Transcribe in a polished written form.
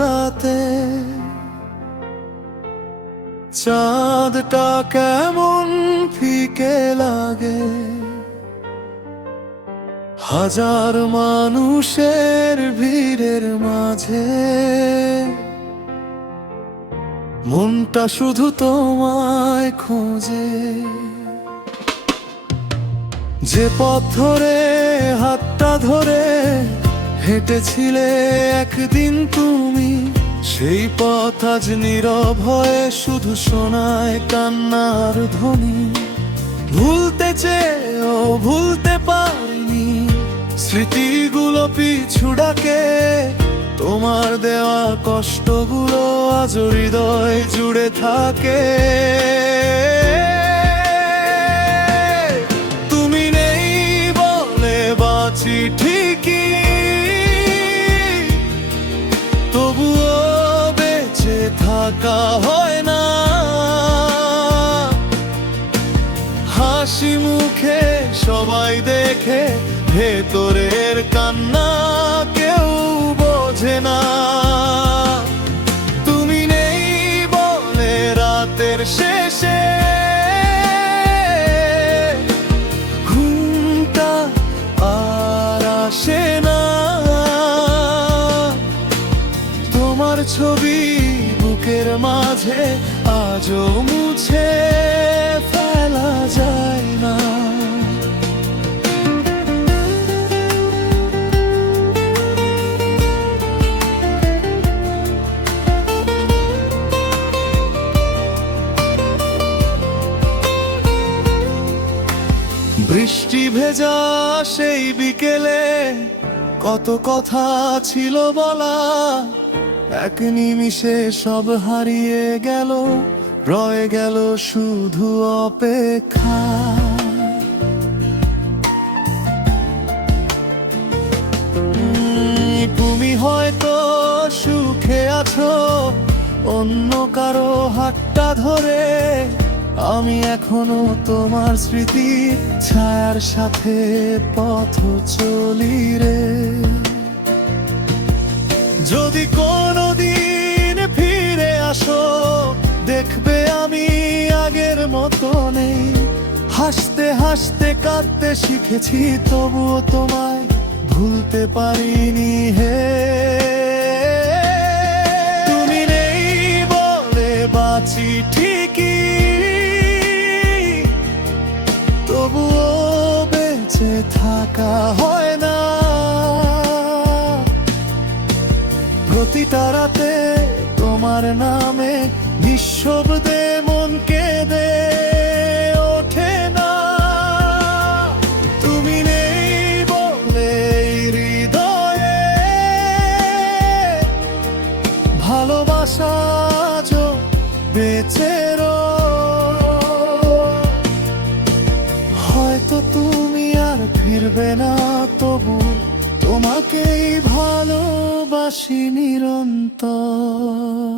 রাতে চাঁদটা কেমন ফিকে লাগে, হাজার মানুষের ভিড়ের মাঝে মনটা শুধু তোমায় খোঁজে। যে পথ ধরে হাতটা ধরে হেঁটেছিলে একদিন তুমি, সেই পথ আজ নীরব হয়ে শুধু শোনায় কান্নার ধ্বনি। ভুলতে চেয়েও ভুলতে পারিনি, স্মৃতিগুলো পিছু ডাকে, তোমার দেওয়া কষ্টগুলো আজ হৃদয় জুড়ে থাকে। তুমি নেই বলে বাঁচি ঠিকই, তবুও বেঁচে থাকা হয় না। হাসি মুখে সবাই দেখে, ভেতরের কান্না কেউ বোঝে না। তুমি নেই বলে রাতের শেষে ঘুমটা আর আসে না। তোমার ছবি বুকের মাঝে আজও মুছে ফেলা যায় না। বৃষ্টি ভেজা সেই বিকেলে কত কথা ছিল বলা, এক নিমিষে সব হারিয়ে গেল, রয়ে গেল শুধু অপেক্ষা। তুমি হয়তো সুখে আছো অন্য কারো হাতটা ধরে, আমি এখনো তোমার স্মৃতির ছায়ার সাথে পথ চলি রে। যদি কোনোদিন ফিরে আসো, দেখবে আমি আগের মতো নেই। হাসতে হাসতে কাঁদতে শিখেছি, তবুও তোমায় ভুলতে পারিনি হে। তুমি নেই বলে বাঁচি ঠিকই, তবুও বেঁচে থাকা হয় না। প্রতিটা রাতে তোমার নামে নিঃশব্দে মন কেঁদে ওঠে না। তুমি নেই বলে হৃদয়ে ভালোবাসা আজও বেঁচে হয়তো তুমি আর ফিরবে না, তবু তোমাকেই ভালোবাসি নিরন্তর।